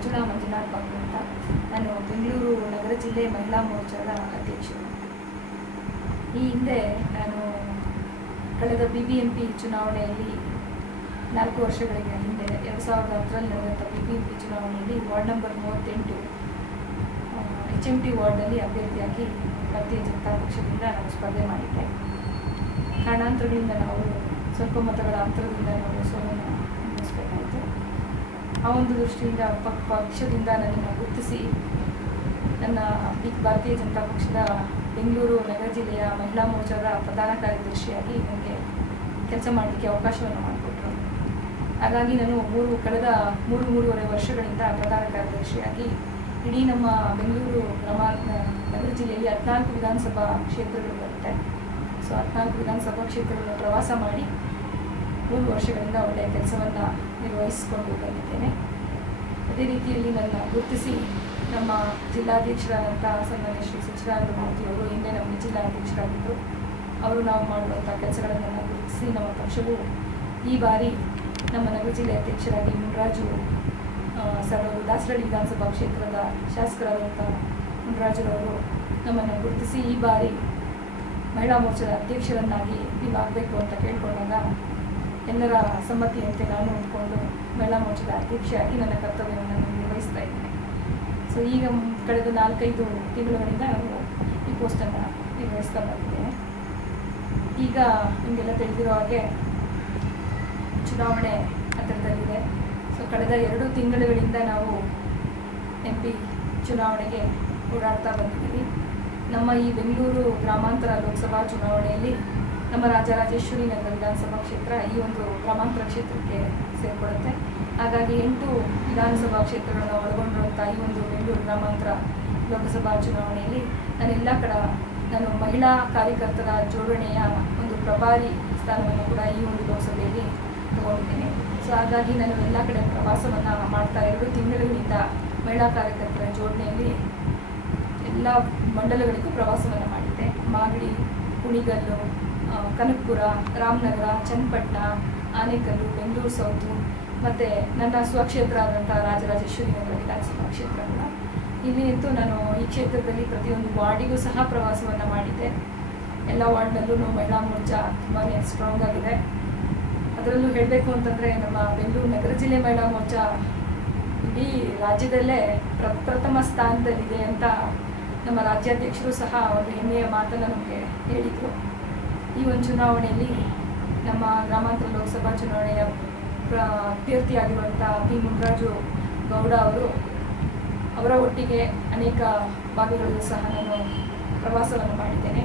ಮಂಜುನಾಥ್ ಬಾಬು ಅಂತ. ನಾನು ಬೆಂಗಳೂರು ನಗರ ಜಿಲ್ಲೆ ಮಹಿಳಾ ಮೋರ್ಚಾದ ಅಧ್ಯಕ್ಷರು. ಈ ಹಿಂದೆ ನಾನು ಕಳೆದ BBMP ಚುನಾವಣೆಯಲ್ಲಿ 4 ವರ್ಷಗಳಿಗೆ ಹಿಂದೆ 2010ರಲ್ಲಿ ನಡೆದಂಥ BBMP ಚುನಾವಣೆಯಲ್ಲಿ ವಾರ್ಡ್ ನಂಬರ್ 38 HMT ವಾರ್ಡ್ನಲ್ಲಿ ಅಭ್ಯರ್ಥಿಯಾಗಿ ಭಾರತೀಯ ಜನತಾ ಪಕ್ಷದಿಂದ ನಾನು ಸ್ಪರ್ಧೆ ಮಾಡಿದ್ದೆ. ಕಾರಣಾಂತರಗಳಿಂದ ನಾವು ಸ್ವಲ್ಪ ಮತಗಳ ಅಂತರದಿಂದ ನಾವು ಸೋಲನ್ನು ಅನುಭವಿಸಬೇಕಾಯಿತು. ಆ ಒಂದು ದೃಷ್ಟಿಯಿಂದ ಪಕ್ಷದಿಂದ ನನ್ನನ್ನು ಗುರುತಿಸಿ ನನ್ನ ಭಾರತೀಯ ಜನತಾ ಪಕ್ಷದ ಬೆಂಗಳೂರು ನಗರ ಜಿಲ್ಲೆಯ ಮಹಿಳಾ ಮೋರ್ಚಾದ ಪ್ರಧಾನ ಕಾರ್ಯದರ್ಶಿಯಾಗಿ ನನಗೆ ಕೆಲಸ ಮಾಡಲಿಕ್ಕೆ ಅವಕಾಶವನ್ನು ಮಾಡಿಕೊಟ್ರು. ಹಾಗಾಗಿ ನಾನು ಕಳೆದ ಮೂರುವರೆ ವರ್ಷಗಳಿಂದ ಪ್ರಧಾನ ಕಾರ್ಯದರ್ಶಿಯಾಗಿ ಇಡೀ ನಮ್ಮ ಬೆಂಗಳೂರು ನಗರ ಜಿಲ್ಲೆಯಲ್ಲಿ 14 ವಿಧಾನಸಭಾ ಕ್ಷೇತ್ರಗಳು ಬರುತ್ತೆ. ಸೊ 14 ವಿಧಾನಸಭಾ ಕ್ಷೇತ್ರಗಳನ್ನು ಪ್ರವಾಸ ಮಾಡಿ 3 ವರ್ಷಗಳಿಂದ ಒಳ್ಳೆಯ ಕೆಲಸವನ್ನು ನಿರ್ವಹಿಸಿಕೊಂಡು ಬಂದಿದ್ದೇನೆ. ಅದೇ ರೀತಿಯಲ್ಲಿ ನನ್ನ ಗುರುತಿಸಿ ನಮ್ಮ ಜಿಲ್ಲಾಧ್ಯಕ್ಷರಾದಂಥ ಸನ್ಮಾನ್ಯ ಶ್ರೀ ಸಚ್ಚಿದಾನಂದ ಮೂರ್ತಿಯವರು ಹಿಂದೆ ನಮ್ಮ ಜಿಲ್ಲಾಧ್ಯಕ್ಷರಾಗಿದ್ದರು. ಅವರು ನಾವು ಮಾಡುವಂಥ ಕೆಲಸಗಳನ್ನು ಗುರುತಿಸಿ ನಮ್ಮ ಪಕ್ಷವು ಈ ಬಾರಿ ನಮ್ಮ ನಗರ ಜಿಲ್ಲೆ ಅಧ್ಯಕ್ಷರಾಗಿ ಮುನ್ರಾಜು ಸರ್ ಅವರು ದಾಸರಳ್ಳಿ ವಿಧಾನಸಭಾ ಕ್ಷೇತ್ರದ ಶಾಸಕರಾದಂಥ ಮುನ್ರಾಜುರವರು ನಮ್ಮನ್ನು ಗುರುತಿಸಿ ಈ ಬಾರಿ ಮಹಿಳಾ ಮೋರ್ಚಾದ ಅಧ್ಯಕ್ಷರನ್ನಾಗಿ ನೀವು ಆಗಬೇಕು ಅಂತ ಕೇಳಿಕೊಂಡಾಗ ಎಲ್ಲರ ಸಮ್ಮತಿಯಂತೆ ನಾನು ಹೊಂದ್ಕೊಂಡು ಮಹಿಳಾ ಮೋರ್ಚಾದ ಅಧ್ಯಕ್ಷೆಯಾಗಿ ನನ್ನ ಕರ್ತವ್ಯವನ್ನು ನಾನು ನಿರ್ವಹಿಸ್ತಾ ಇದ್ದೇನೆ. ಸೊ ಈಗ ಕಳೆದ 4-5 ತಿಂಗಳುಗಳಿಂದ ನಾನು ಈ ಪೋಸ್ಟನ್ನು ನಿರ್ವಹಿಸ್ತಾ ಬಂದಿದ್ದೇನೆ. ಈಗ ನಿಮಗೆಲ್ಲ ತಿಳಿದಿರೋ ಹಾಗೆ ಚುನಾವಣೆ ಹತ್ತಿರದಲ್ಲಿದೆ. ಸೊ ಕಳೆದ 2 ತಿಂಗಳುಗಳಿಂದ ನಾವು MP ಚುನಾವಣೆಗೆ ಓಡಾಡ್ತಾ ಬಂದಿದ್ದೀವಿ. ನಮ್ಮ ಈ ಬೆಂಗಳೂರು ಗ್ರಾಮಾಂತರ ಲೋಕಸಭಾ ಚುನಾವಣೆಯಲ್ಲಿ ನಮ್ಮ ರಾಜರಾಜೇಶ್ವರಿ ನಗರ ವಿಧಾನಸಭಾ ಕ್ಷೇತ್ರ ಈ ಒಂದು ಗ್ರಾಮಾಂತರ ಕ್ಷೇತ್ರಕ್ಕೆ ಸೇರಿಕೊಳ್ಳುತ್ತೆ. ಹಾಗಾಗಿ 8 ವಿಧಾನಸಭಾ ಕ್ಷೇತ್ರಗಳನ್ನು ಒಳಗೊಂಡಿರುವಂಥ ಈ ಒಂದು ಬೆಂಗಳೂರು ಗ್ರಾಮಾಂತರ ಲೋಕಸಭಾ ಚುನಾವಣೆಯಲ್ಲಿ ನಾನು ಮಹಿಳಾ ಕಾರ್ಯಕರ್ತರ ಜೋಡಣೆಯ ಒಂದು ಪ್ರಭಾರಿ ಸ್ಥಾನವನ್ನು ಕೂಡ ಈ ಒಂದು ಲೋಕಸಭೆಯಲ್ಲಿ ತಗೊಂಡಿದ್ದೇನೆ. ಸೊ ಹಾಗಾಗಿ ನಾನು ಎಲ್ಲ ಕಡೆ ಪ್ರವಾಸವನ್ನು ಮಾಡ್ತಾ 2 ತಿಂಗಳಿಂದ ಮಹಿಳಾ ಕಾರ್ಯಕರ್ತರ ಜೋಡಣೆಯಲ್ಲಿ ಎಲ್ಲ ಮಂಡಲಗಳಿಗೂ ಪ್ರವಾಸವನ್ನು ಮಾಡಿದ್ದೆ. ಮಾಗಡಿ, ಕುಣಿಗಲ್ಲು, ಕನಕಪುರ, ರಾಮನಗರ, ಚನ್ನಪಟ್ಟಣ, ಆನೇಕಲ್ಲು, ಬೆಂಗಳೂರು ಸೌತು ಮತ್ತು ನನ್ನ ಸ್ವಕ್ಷೇತ್ರ ಆದಂಥ ರಾಜರಾಜೇಶ್ವರಿ ನಗರ ವಿಧಾನಸಭಾ ಕ್ಷೇತ್ರ ಕೂಡ. ಇಲ್ಲಿ ಅಂತೂ ನಾನು ಈ ಕ್ಷೇತ್ರದಲ್ಲಿ ಪ್ರತಿಯೊಂದು ವಾರ್ಡಿಗೂ ಸಹ ಪ್ರವಾಸವನ್ನು ಮಾಡಿದ್ದೆ. ಎಲ್ಲ ವಾರ್ಡ್ನಲ್ಲೂ ಮಹಿಳಾ ಮೋರ್ಚಾ ತುಂಬಾ ಸ್ಟ್ರಾಂಗ್ ಆಗಿದೆ. ಅದರಲ್ಲೂ ಹೇಳಬೇಕು ಅಂತಂದರೆ ನಮ್ಮ ಬೆಂಗಳೂರು ನಗರ ಜಿಲ್ಲೆ ಮಹಿಳಾ ಮೋರ್ಚಾ ಇಡೀ ರಾಜ್ಯದಲ್ಲೇ ಪ್ರಥಮ ಸ್ಥಾನದಲ್ಲಿದೆ ಅಂತ ನಮ್ಮ ರಾಜ್ಯಾಧ್ಯಕ್ಷರು ಸಹ ಒಂದು ಹೆಮ್ಮೆಯ ಮಾತನ್ನು ನಮಗೆ ಹೇಳಿದರು. ಈ ಒಂದು ಚುನಾವಣೆಯಲ್ಲಿ ನಮ್ಮ ಗ್ರಾಮಾಂತರ ಲೋಕಸಭಾ ಚುನಾವಣೆಯ ಅಭ್ಯರ್ಥಿಯಾಗಿರುವಂಥ P. ಮುನ್ರಾಜು ಗೌಡ ಅವರ ಒಟ್ಟಿಗೆ ಅನೇಕ ಭಾಗಗಳಲ್ಲೂ ಸಹ ನಾನು ಪ್ರವಾಸವನ್ನು ಮಾಡಿದ್ದೇನೆ.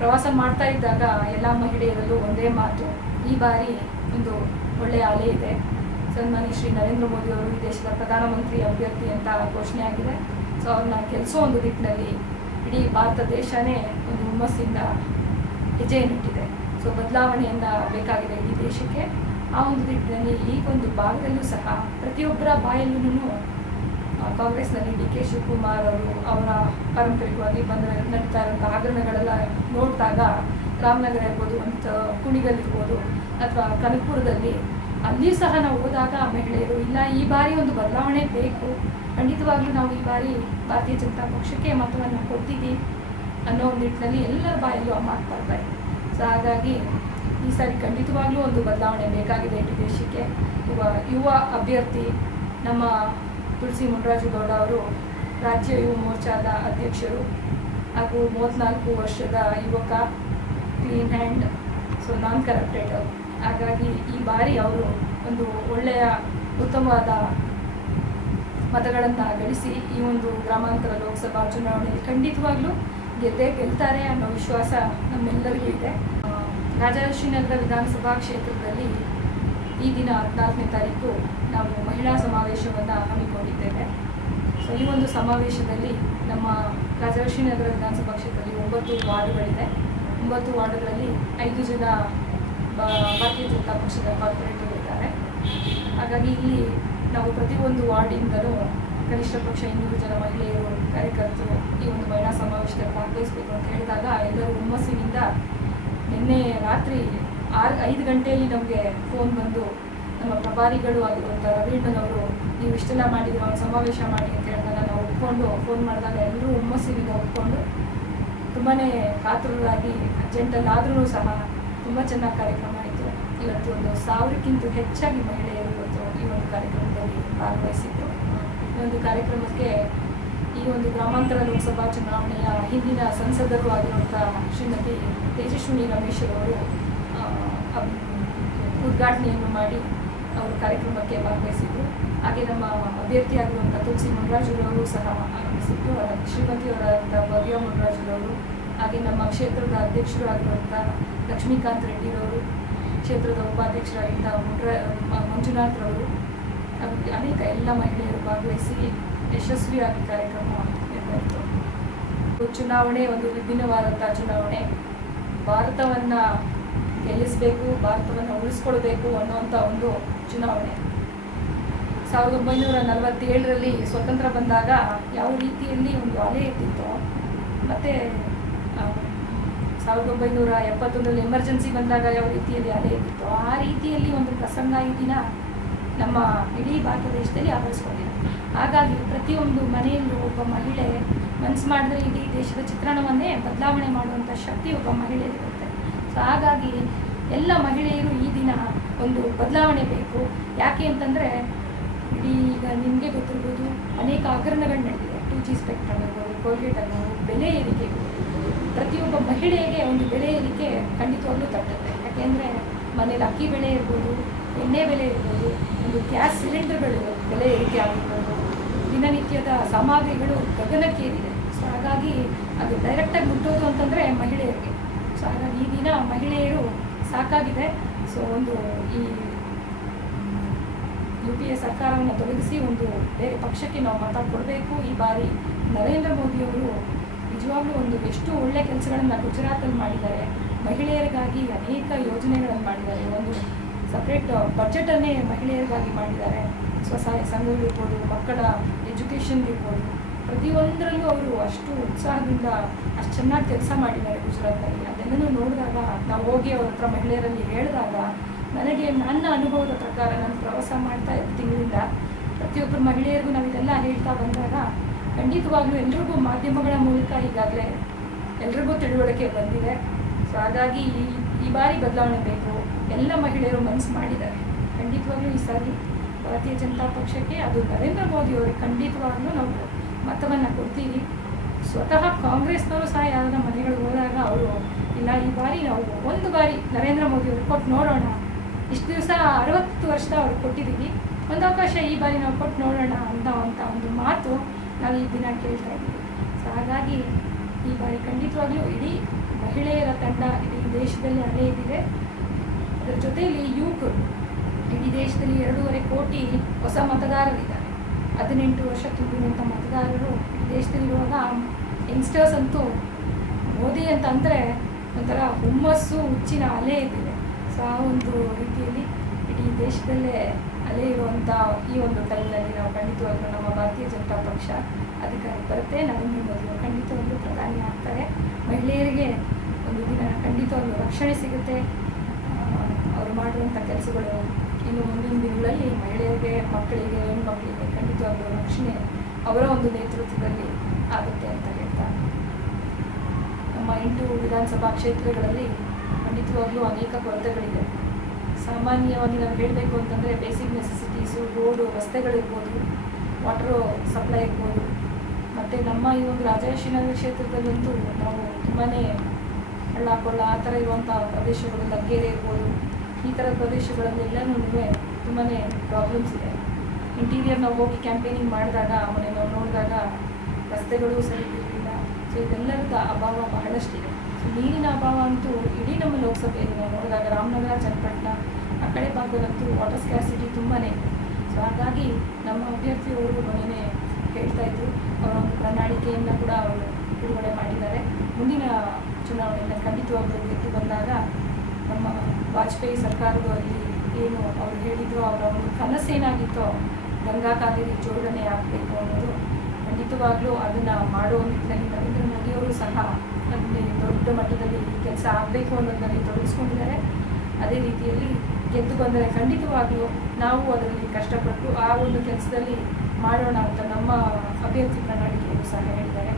ಪ್ರವಾಸ ಮಾಡ್ತಾ ಇದ್ದಾಗ ಎಲ್ಲ ಮಹಿಳೆಯರಲ್ಲೂ ಒಂದೇ ಮಾತು, ಈ ಬಾರಿ ಒಂದು ಒಳ್ಳೆಯ ಅಲೆ ಇದೆ. ಸನ್ಮಾನ್ಯ ಶ್ರೀ ನರೇಂದ್ರ ಮೋದಿ ಅವರು ಈ ದೇಶದ ಪ್ರಧಾನಮಂತ್ರಿ ಅಭ್ಯರ್ಥಿ ಅಂತ ಘೋಷಣೆ ಆಗಿದೆ. ಸೊ ಅವ್ರನ್ನ ಕೆಲಸೋ ಒಂದು ನಿಟ್ಟಿನಲ್ಲಿ ಇಡೀ ಭಾರತ ದೇಶನೇ ಒಂದು ಹುಮ್ಮಸ್ಸಿಂದ ಹೆಜ್ಜೆಯನ್ನಿಟ್ಟಿದೆ. ಸೊ ಬದಲಾವಣೆಯನ್ನು ಬೇಕಾಗಿದೆ ಇಡೀ ದೇಶಕ್ಕೆ. ಆ ಒಂದು ನಿಟ್ಟಿನಲ್ಲಿ ಈ ಒಂದು ಭಾಗದಲ್ಲೂ ಸಹ ಪ್ರತಿಯೊಬ್ಬರ ಬಾಯಲ್ಲೂ ಕಾಂಗ್ರೆಸ್ನಲ್ಲಿ DK ಶಿವಕುಮಾರ್ ಅವರ ಪಾರಂಪರಿಕವಾಗಿ ನಡೀತಾ ಇರುವಂಥ ಹಗರಣಗಳೆಲ್ಲ ನೋಡಿದಾಗ ರಾಮನಗರ ಇರ್ಬೋದು, ಕುಣಿಗಲ್ ಇರ್ಬೋದು ಅಥವಾ ಕನಕಪುರದಲ್ಲಿ ಅಲ್ಲಿಯೂ ಸಹ ನಾವು ಹೋದಾಗ ಮಹಿಳೆಯರು ಇಲ್ಲ ಈ ಬಾರಿ ಒಂದು ಬದಲಾವಣೆ ಬೇಕು, ಖಂಡಿತವಾಗ್ಲೂ ನಾವು ಈ ಬಾರಿ ಭಾರತೀಯ ಜನತಾ ಪಕ್ಷಕ್ಕೆ ಮತವನ್ನು ಕೊಡ್ತೀವಿ ಅನ್ನೋ ಒಂದು ನಿಟ್ಟಿನಲ್ಲಿ ಎಲ್ಲರ ಬಾಯಲ್ಲೂ ಆ ಮಾತು ಬರ್ತಾ ಇದೆ. ಸೊ ಹಾಗಾಗಿ ಈ ಸಾರಿ ಖಂಡಿತವಾಗ್ಲೂ ಒಂದು ಬದಲಾವಣೆ ಬೇಕಾಗಿದೆ ಇಡೀ ದೇಶಕ್ಕೆ. ಯುವ ಅಭ್ಯರ್ಥಿ ನಮ್ಮ ತುಳಸಿ ಮುನ್ರಾಜು ಗೌಡ ಅವರು ರಾಜ್ಯ ಯುವ ಮೋರ್ಚಾದ ಅಧ್ಯಕ್ಷರು ಹಾಗೂ 34 ವರ್ಷದ ಯುವಕ, ಕ್ಲೀನ್ ಹ್ಯಾಂಡ್, ಸೊ ನಾನ್ ಕರಪ್ಟೆಡ್. ಹಾಗಾಗಿ ಈ ಬಾರಿ ಅವರು ಒಂದು ಒಳ್ಳೆಯ ಉತ್ತಮವಾದ ಮತಗಳನ್ನು ಗಳಿಸಿ ಈ ಒಂದು ಗ್ರಾಮಾಂತರ ಲೋಕಸಭಾ ಚುನಾವಣೆಯಲ್ಲಿ ಖಂಡಿತವಾಗ್ಲೂ ಗೆಲ್ತಾರೆ ಅನ್ನೋ ವಿಶ್ವಾಸ ನಮ್ಮೆಲ್ಲರಿಗೂ ಇದೆ. ರಾಜರಾಜೇಶ್ವರಿ ನಗರ ವಿಧಾನಸಭಾ ಕ್ಷೇತ್ರದಲ್ಲಿ ಈ ದಿನ 14ನೇ ತಾರೀಕು ನಾವು ಮಹಿಳಾ ಸಮಾವೇಶವನ್ನು ಹಮ್ಮಿಕೊಂಡಿದ್ದೇವೆ. ಸೊ ಈ ಒಂದು ಸಮಾವೇಶದಲ್ಲಿ ನಮ್ಮ ರಾಜರಾಜೇಶ್ವರಿ ನಗರ ವಿಧಾನಸಭಾ ಕ್ಷೇತ್ರದಲ್ಲಿ 9 ವಾರ್ಡ್ಗಳಿದೆ. 9 ವಾರ್ಡ್ಗಳಲ್ಲಿ 5 ಜನ ಭಾರತೀಯ ಜನತಾ ಪಕ್ಷದ ಕಾರ್ಪೊರೇಟರ್ಗಳಿದ್ದಾರೆ. ಹಾಗಾಗಿ ಇಲ್ಲಿ ನಾವು ಪ್ರತಿಯೊಂದು ವಾರ್ಡಿಂದಲೂ ಕನಿಷ್ಠ ಪಕ್ಷ 200 ಜನ ಮಹಿಳೆಯರು ಕಾರ್ಯಕರ್ತರು ಈ ಒಂದು ಮಹಿಳಾ ಸಮಾವೇಶದಲ್ಲಿ ಭಾಗವಹಿಸಬೇಕು ಅಂತ ಹೇಳಿದಾಗ ಎಲ್ಲರೂ ಹುಮ್ಮಸ್ಸಿನಿಂದ ನಿನ್ನೆ ರಾತ್ರಿ 5 ಗಂಟೆಯಲ್ಲಿ ನಮಗೆ ಫೋನ್ ಬಂದು ನಮ್ಮ ಪ್ರಭಾರಿಗಳು ಆಗಿರುವಂಥ ರವೀಂದ್ರನವರು ನೀವು ಇಷ್ಟೆಲ್ಲ ಮಾಡಿದ್ರೆ ಒಂದು ಸಮಾವೇಶ ಮಾಡಿ ಅಂತ ಹೇಳಿದಾಗ ನಾವು ಒಪ್ಕೊಂಡು ಫೋನ್ ಮಾಡಿದಾಗ ಎಲ್ಲರೂ ಹುಮ್ಮಸ್ಸಿನಿಂದ ಒಪ್ಕೊಂಡು ತುಂಬಾ ಕಾತುರರಾಗಿ ಅರ್ಜೆಂಟಲ್ಲಾದ್ರೂ ಸಹ ತುಂಬ ಚೆನ್ನಾಗಿ ಕಾರ್ಯಕ್ರಮ ಆಯಿತು. ಇವತ್ತು ಒಂದು 1000ಕ್ಕಿಂತ ಹೆಚ್ಚಾಗಿ ಮಹಿಳೆಯರು ಇವತ್ತು ಈ ಒಂದು ಕಾರ್ಯಕ್ರಮದಲ್ಲಿ ಭಾಗವಹಿಸಿದ್ರು. ಈ ಒಂದು ಕಾರ್ಯಕ್ರಮಕ್ಕೆ ಈ ಒಂದು ಗ್ರಾಮಾಂತರ ಲೋಕಸಭಾ ಚುನಾವಣೆಯ ಹಿಂದಿನ ಸಂಸದರು ಆಗಿರುವಂಥ ಶ್ರೀಮತಿ ತೇಜಸ್ವಿನಿ ರಮೇಶ್ ಅವರು ಉದ್ಘಾಟನೆಯನ್ನು ಮಾಡಿ ಅವರು ಕಾರ್ಯಕ್ರಮಕ್ಕೆ ಭಾಗವಹಿಸಿದ್ರು. ಹಾಗೆ ನಮ್ಮ ಅಭ್ಯರ್ಥಿಯಾಗಿರುವಂಥ ತುಳಸಿ ಮುನ್ರಾಜುರವರು ಸಹ ಆಗಮಿಸಿದ್ರು. ಶ್ರೀಮತಿಯವರಾದಂಥ ಭವ್ಯ ಮುನ್ರಾಜುರವರು, ಹಾಗೆ ನಮ್ಮ ಕ್ಷೇತ್ರದ ಅಧ್ಯಕ್ಷರು ಆಗಿರುವಂಥ ಲಕ್ಷ್ಮೀಕಾಂತ್ ರೆಡ್ಡಿರವರು, ಕ್ಷೇತ್ರದ ಉಪಾಧ್ಯಕ್ಷರಾಗಿದ್ದ ಮಂಜುನಾಥ್ರವರು, ಅನೇಕ ಎಲ್ಲ ಮಹಿಳೆಯರು ಭಾಗವಹಿಸಿ ಯಶಸ್ವಿಯಾಗಿ ಕಾರ್ಯಕ್ರಮ ನಿರ್ವಹಿಸಿತು. ಚುನಾವಣೆ ಒಂದು ವಿಭಿನ್ನವಾದಂಥ ಚುನಾವಣೆ. ಭಾರತವನ್ನು ಗೆಲ್ಲಿಸಬೇಕು, ಭಾರತವನ್ನು ಉಳಿಸ್ಕೊಳ್ಬೇಕು ಅನ್ನುವಂಥ ಒಂದು ಚುನಾವಣೆ. 1947ರಲ್ಲಿ ಸ್ವತಂತ್ರ ಬಂದಾಗ ಯಾವ ರೀತಿಯಲ್ಲಿ ಒಂದು ಅಲೆ ಎತ್ತಿತ್ತು, ಮತ್ತು 1971ರಲ್ಲಿ ಎಮರ್ಜೆನ್ಸಿ ಬಂದಾಗ ಯಾವ ರೀತಿಯಲ್ಲಿ ಅಲೆ ಎತ್ತಿತ್ತು, ಆ ರೀತಿಯಲ್ಲಿ ಒಂದು ಪ್ರಸಂಗ ಈ ದಿನ ನಮ್ಮ ಇಡೀ ಭಾರತ ದೇಶದಲ್ಲಿ ಆವರಿಸ್ಕೊಂಡಿದೆ. ಹಾಗಾಗಿ ಪ್ರತಿಯೊಂದು ಮನೆಯಲ್ಲೂ ಒಬ್ಬ ಮಹಿಳೆ ಮನಸ್ಸು ಮಾಡಿದ್ರೆ ಇಡೀ ದೇಶದ ಚಿತ್ರಣವನ್ನೇ ಬದಲಾವಣೆ ಮಾಡುವಂಥ ಶಕ್ತಿ ಒಬ್ಬ ಮಹಿಳೆಯರಿರುತ್ತೆ. ಸೊ ಹಾಗಾಗಿ ಎಲ್ಲ ಮಹಿಳೆಯರು ಈ ದಿನ ಒಂದು ಬದಲಾವಣೆ ಬೇಕು. ಯಾಕೆ ಅಂತಂದರೆ ಈಗ ನಿಮಗೆ ಗೊತ್ತಿರ್ಬೋದು, ಅನೇಕ ಹಗರಣಗಳು ನಡೆದಿದೆ. 2G ಸ್ಪೆಕ್ಟ್ರಮ್ ಇರ್ಬೋದು, ಕೋಲ್ಗೇಟ್ ಆಗಿರ್ಬೋದು, ಬೆಲೆ ಏರಿಕೆ. ಪ್ರತಿಯೊಬ್ಬ ಮಹಿಳೆಗೆ ಒಂದು ಬೆಲೆ ಏರಿಕೆ ಖಂಡಿತವಾಗ್ಲೂ ತಟ್ಟುತ್ತೆ. ಯಾಕೆಂದರೆ ಮನೇಲಿ ಅಕ್ಕಿ ಬೆಲೆ ಇರ್ಬೋದು, ಎಣ್ಣೆ ಬೆಲೆ ಇರ್ಬೋದು, ಒಂದು ಗ್ಯಾಸ್ ಸಿಲಿಂಡರ್ಗಳು ಬೆಲೆ ಏರಿಕೆ ಆಗಿರ್ಬೋದು, ದಿನನಿತ್ಯದ ಸಾಮಗ್ರಿಗಳು ಗಗನಕ್ಕೇರಿದೆ. ಸೊ ಹಾಗಾಗಿ ಅದು ಡೈರೆಕ್ಟಾಗಿ ಮುಟ್ಟೋದು ಅಂತಂದರೆ ಮಹಿಳೆಯರಿಗೆ. ಸೊ ಹಾಗಾಗಿ ಈ ದಿನ ಮಹಿಳೆಯರು ಸಾಕಾಗಿದೆ. ಸೊ ಒಂದು ಈ UPA ಸರ್ಕಾರವನ್ನು ತೊಲಗಿಸಿ ಒಂದು ಬೇರೆ ಪಕ್ಷಕ್ಕೆ ನಾವು ಮತ ಕೊಡಬೇಕು. ಈ ಬಾರಿ ನರೇಂದ್ರ ಮೋದಿಯವರು ನಿಜವಾಗ್ಲೂ ಒಂದು ಎಷ್ಟು ಒಳ್ಳೆಯ ಕೆಲಸಗಳನ್ನು ಗುಜರಾತಲ್ಲಿ ಮಾಡಿದ್ದಾರೆ. ಮಹಿಳೆಯರಿಗಾಗಿ ಅನೇಕ ಯೋಜನೆಗಳನ್ನು ಮಾಡಿದ್ದಾರೆ. ಒಂದು ಸಪ್ರೇಟ್ ಬಜೆಟನ್ನೇ ಮಹಿಳೆಯರಿಗಾಗಿ ಮಾಡಿದ್ದಾರೆ. ಸ್ವಸಹಾಯ ಸಂಘಗಳಿರ್ಬೋದು, ಮಕ್ಕಳ ಎಜುಕೇಷನ್ಗಿರ್ಬೋದು, ಪ್ರತಿಯೊಂದರಲ್ಲೂ ಅವರು ಅಷ್ಟು ಉತ್ಸಾಹದಿಂದ ಅಷ್ಟು ಚೆನ್ನಾಗಿ ಕೆಲಸ ಮಾಡಿದ್ದಾರೆ ಗುಜರಾತ್ನಲ್ಲಿ. ಅದೆಲ್ಲನೂ ನೋಡಿದಾಗ ನಾವು ಹೋಗಿ ಅವ್ರ ಹತ್ರ ಮಹಿಳೆಯರಲ್ಲಿ ಹೇಳಿದಾಗ ನನಗೆ ನನ್ನ ಅನುಭವದ ಪ್ರಕಾರ ನಾನು ಪ್ರವಾಸ ಮಾಡ್ತಾ ಇದ್ದ ತಿಂಗಳಿಂದ ಪ್ರತಿಯೊಬ್ಬರು ಮಹಿಳೆಯರಿಗೂ ನಾವು ಇದೆಲ್ಲ ಹೇಳ್ತಾ ಬಂದಾಗ ಖಂಡಿತವಾಗ್ಲೂ ಎಲ್ರಿಗೂ ಮಾಧ್ಯಮಗಳ ಮೂಲಕ ಈಗಾಗಲೇ ಎಲ್ರಿಗೂ ತಿಳುವಳಿಕೆ ಬಂದಿದೆ. ಸೊ ಹಾಗಾಗಿ ಈ ಬಾರಿ ಬದಲಾವಣೆ ಬೇಕು. ಎಲ್ಲ ಮಹಿಳೆಯರು ಮನಸ್ಸು ಮಾಡಿದ್ದಾರೆ. ಖಂಡಿತವಾಗ್ಲೂ ಈ ಸಾರಿ ಭಾರತೀಯ ಜನತಾ ಪಕ್ಷಕ್ಕೆ, ಅದು ನರೇಂದ್ರ ಮೋದಿ ಅವರಿಗೆ ಖಂಡಿತವಾಗ್ಲೂ ನಾವು ಮತವನ್ನು ಕೊಡ್ತೀವಿ. ಸ್ವತಃ ಕಾಂಗ್ರೆಸ್ನವರು ಸಹ ಯಾರಾದ ಮನೆಗಳಿಗೆ ಹೋದಾಗ ಅವರು ಇಲ್ಲ, ಈ ಬಾರಿ ನಾವು ಒಂದು ಬಾರಿ ನರೇಂದ್ರ ಮೋದಿ ಅವ್ರಿಗೆ ಕೊಟ್ಟು ನೋಡೋಣ, ಇಷ್ಟು ದಿವಸ 60 ವರ್ಷ ಅವ್ರಿಗೆ ಕೊಟ್ಟಿದ್ದೀವಿ, ಒಂದು ಅವಕಾಶ ಈ ಬಾರಿ ನಾವು ಕೊಟ್ಟು ನೋಡೋಣ ಅಂತ ಒಂದು ಮಾತು ನಾವು ಈ ದಿನ ಕೇಳ್ತಾ ಇದ್ದೀವಿ. ಸೊ ಹಾಗಾಗಿ ಈ ಬಾರಿ ಖಂಡಿತವಾಗ್ಲೂ ಇಡೀ ಮಹಿಳೆಯರ ತಂಡ ಇಡೀ ದೇಶದಲ್ಲಿ ಅಲೆ ಇದ್ದಿದೆ. ಅದರ ಜೊತೆಯಲ್ಲಿ ಯುವಕರು ಇಡೀ ದೇಶದಲ್ಲಿ 2.5 ಕೋಟಿ ಹೊಸ ಮತದಾರರಿದ್ದಾರೆ. 18 ವರ್ಷ ತುಂಬಿದಂಥ ಮತದಾರರು ಈ ದೇಶದಲ್ಲಿರುವಾಗ ಯಂಗ್ಸ್ಟರ್ಸ್ ಅಂತೂ ಮೋದಿ ಅಂತಂದರೆ ಒಂಥರ ಹುಮ್ಮಸ್ಸು, ಹುಚ್ಚಿನ ಅಲೆ ಇದ್ದಿದೆ. ಸೊ ಆ ಒಂದು ರೀತಿಯಲ್ಲಿ ಇಡೀ ದೇಶದಲ್ಲೇ ಅಲೆ ಇರುವಂಥ ಈ ಒಂದು ಟೈಮ್ನಲ್ಲಿ ನಾವು ಖಂಡಿತವಾಗ್ಲೂ ನಮ್ಮ ಭಾರತೀಯ ಜನತಾ ಪಕ್ಷ ಅಧಿಕಾರಕ್ಕೆ ಬರುತ್ತೆ. ನರೇಂದ್ರ ಮೋದಿ ಅವರು ಖಂಡಿತವಾಗ್ಲೂ ಪ್ರಧಾನಿ ಆಗ್ತಾರೆ. ಮಹಿಳೆಯರಿಗೆ ಒಂದು ದಿನ ಖಂಡಿತವಾಗ್ಲೂ ರಕ್ಷಣೆ ಸಿಗುತ್ತೆ. ಅವರು ಮಾಡುವಂಥ ಕೆಲಸಗಳು ಇನ್ನು ಮುಂದಿನ ದಿನಗಳಲ್ಲಿ ಮಹಿಳೆಯರಿಗೆ, ಮಕ್ಕಳಿಗೆ, ಹೆಣ್ಮಕ್ಕಳಿಗೆ ಖಂಡಿತವಾಗ್ಲೂ ರಕ್ಷಣೆ ಅವರ ಒಂದು ನೇತೃತ್ವದಲ್ಲಿ ಆಗುತ್ತೆ ಅಂತ ಹೇಳ್ತಾ, ನಮ್ಮ 8 ವಿಧಾನಸಭಾ ಕ್ಷೇತ್ರಗಳಲ್ಲಿ ಖಂಡಿತವಾಗ್ಲೂ ಅನೇಕ ಕೊರತೆಗಳಿದೆ. ಸಾಮಾನ್ಯವಾಗಿ ನಾವು ಹೇಳಬೇಕು ಅಂತಂದರೆ ಬೇಸಿಕ್ ನೆಸೆಸಿಟೀಸು, ರೋಡು, ರಸ್ತೆಗಳಿರ್ಬೋದು, ವಾಟರು ಸಪ್ಲೈ ಇರ್ಬೋದು, ಮತ್ತು ನಮ್ಮ ಈ ಒಂದು ರಾಜರಾಜೇಶ್ವರಿ ಕ್ಷೇತ್ರದಲ್ಲಂತೂ ನಾವು ತುಂಬಾ ಹಳ್ಳ ಕೊಳ್ಳ ಆ ಥರ ಇರುವಂಥ ಪ್ರದೇಶಗಳು, ಲಗ್ಗೆರೆ ಇರ್ಬೋದು, ಈ ಥರದ ಪ್ರದೇಶಗಳಲ್ಲೆಲ್ಲನೂ ತುಂಬಾ ಪ್ರಾಬ್ಲಮ್ಸ್ ಇದೆ. ಇಂಟೀರಿಯರ್ ನಾವು ಹೋಗಿ ಕ್ಯಾಂಪೇನಿಂಗ್ ಮಾಡಿದಾಗ, ಮೊನ್ನೆ ನಾವು ನೋಡಿದಾಗ ರಸ್ತೆಗಳು ಸರಿ ಇರಲಿಲ್ಲ. ಸೊ ಇದೆಲ್ಲರದ ಅಭಾವ ಬಹಳಷ್ಟಿದೆ. ಸೊ ನೀರಿನ ಅಭಾವ ಅಂತೂ ಇಡೀ ನಮ್ಮ ಲೋಕಸಭೆಯಲ್ಲಿ ನಾವು ನೋಡಿದಾಗ ರಾಮನಗರ, ಚನ್ನಪಟ್ಟಣ ಆ ಕಡೆ ಭಾಗದಂತೂ ವಾಟರ್ ಸ್ಕ್ಯಾಸಿಟಿ ತುಂಬಾ ಇದೆ. ಸೊ ಹಾಗಾಗಿ ನಮ್ಮ ಅಭ್ಯರ್ಥಿಯವರು ಮೊನ್ನೆ ಹೇಳ್ತಾ ಇದ್ರು, ಅವರ ಒಂದು ಪ್ರಣಾಳಿಕೆಯನ್ನು ಕೂಡ ಅವರು ಬಿಡುಗಡೆ ಮಾಡಿದ್ದಾರೆ. ಮುಂದಿನ ಚುನಾವಣೆಯನ್ನು ಖಂಡಿತವಾಗ್ಲೂ ಗೆದ್ದು ಬಂದಾಗ ನಮ್ಮ ವಾಜಪೇಯಿ ಸರ್ಕಾರದಲ್ಲಿ ಏನು ಅವರು ಹೇಳಿದ್ರು, ಅವರ ಒಂದು ಕನಸೇನಾಗಿತ್ತೋ ಗಂಗಾ ಕಾವೇರಿ ಜೋಡಣೆ ಆಗಬೇಕು ಅನ್ನೋದು, ಖಂಡಿತವಾಗ್ಲೂ ಅದನ್ನು ಮಾಡೋ ನಿಟ್ಟಿನಲ್ಲಿ ನರೇಂದ್ರ ಮೋದಿಯವರು ಸಹ ನಮಗೆ ದೊಡ್ಡ ಮಟ್ಟದಲ್ಲಿ ಕೆಲಸ ಆಗಬೇಕು ಅನ್ನೋದರಲ್ಲಿ ತೊಡಗಿಸ್ಕೊಂಡಿದ್ದಾರೆ. ಅದೇ ರೀತಿಯಲ್ಲಿ ಗೆದ್ದು ಬಂದರೆ ಖಂಡಿತವಾಗ್ಲೂ ನಾವು ಅದರಲ್ಲಿ ಕಷ್ಟಪಟ್ಟು ಆ ಒಂದು ಕೆಲಸದಲ್ಲಿ ಮಾಡೋಣ ಅಂತ ನಮ್ಮ ಅಭ್ಯರ್ಥಿ ಪ್ರಣಾಳಿಕೆಯು ಸಹ ಹೇಳಿದ್ದಾರೆ.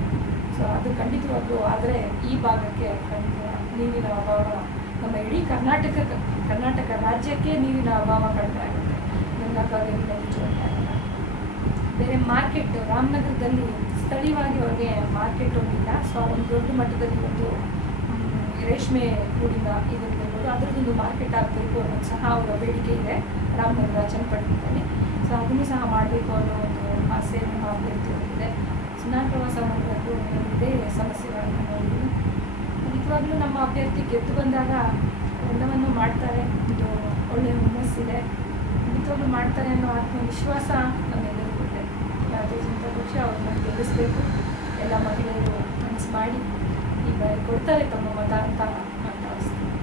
ಸೊ ಅದು ಖಂಡಿತವಾಗ್ಲೂ ಆದರೆ ಈ ಭಾಗಕ್ಕೆ ನೀರಿನ ಅಭಾವ ನಮ್ಮ ಇಡೀ ಕರ್ನಾಟಕ ರಾಜ್ಯಕ್ಕೆ ನೀರಿನ ಅಭಾವ ಕಡಿಮೆ ಆಗುತ್ತೆ. ಗಂಗಾ ಕಾವೇರಿ ನದಿ ಜೋಡಣೆ ಆಗಲ್ಲ. ಬೇರೆ ಮಾರ್ಕೆಟ್ ರಾಮನಗರದಲ್ಲಿ ಸ್ಥಳೀಯವಾಗಿ ಅವ್ರಿಗೆ ಮಾರ್ಕೆಟ್ ಒಂದಿಲ್ಲ. ಸೊ ಒಂದು ದೊಡ್ಡ ಮಟ್ಟದಲ್ಲಿ ಒಂದು ರೇಷ್ಮೆ ಗೂಡಿನ ಇದರಲ್ಲಿರ್ಬೋದು ಅದರದ್ದೊಂದು ಮಾರ್ಕೆಟ್ ಆಗಬೇಕು ಅನ್ನೋದು ಸಹ ಅವರ ಬೇಡಿಕೆ ಇದೆ ರಾಮನಗರ ಚನ್ನಪಟ್ಟಣದಲ್ಲಿ. ಸೊ ಅದನ್ನು ಸಹ ಮಾಡಬೇಕು ಅನ್ನೋ ಒಂದು ಆಸೆ ನಮ್ಮ ಅಭ್ಯರ್ಥಿಯವರಿಗಿದೆ. ಸೊ ನಾನು ಪ್ರವಾಸ ಮಾಡಬೇಕು ಇದೇ ಸಮಸ್ಯೆಗಳನ್ನು ನೋಡಿದ್ದೀನಿ. ನಿಜವಾಗ್ಲೂ ನಮ್ಮ ಅಭ್ಯರ್ಥಿ ಗೆದ್ದು ಬಂದಾಗ ಎಲ್ಲವನ್ನು ಮಾಡ್ತಾರೆ, ಒಂದು ಒಳ್ಳೆಯ ಹುಮ್ಮಸ್ಸಿದೆ, ನಿಜವಾಗ್ಲೂ ಮಾಡ್ತಾರೆ ಅನ್ನೋ ಆತ್ಮವಿಶ್ವಾಸ ನಮ್ಮೆಲ್ಲರಿಗೂ ಇದೆ. ಯಾವುದೇ ಜನತಾ ಪಕ್ಷ ಅವ್ರನ್ನ ಗೆಲ್ಲಿಸಬೇಕು. ಎಲ್ಲ ಮಹಿಳೆಯರು ಮನಸ್ಸು ಮಾಡಿ ಈ ಬಾರಿ ಕೊಡ್ತಾರೆ ತಮ್ಮ ಮತ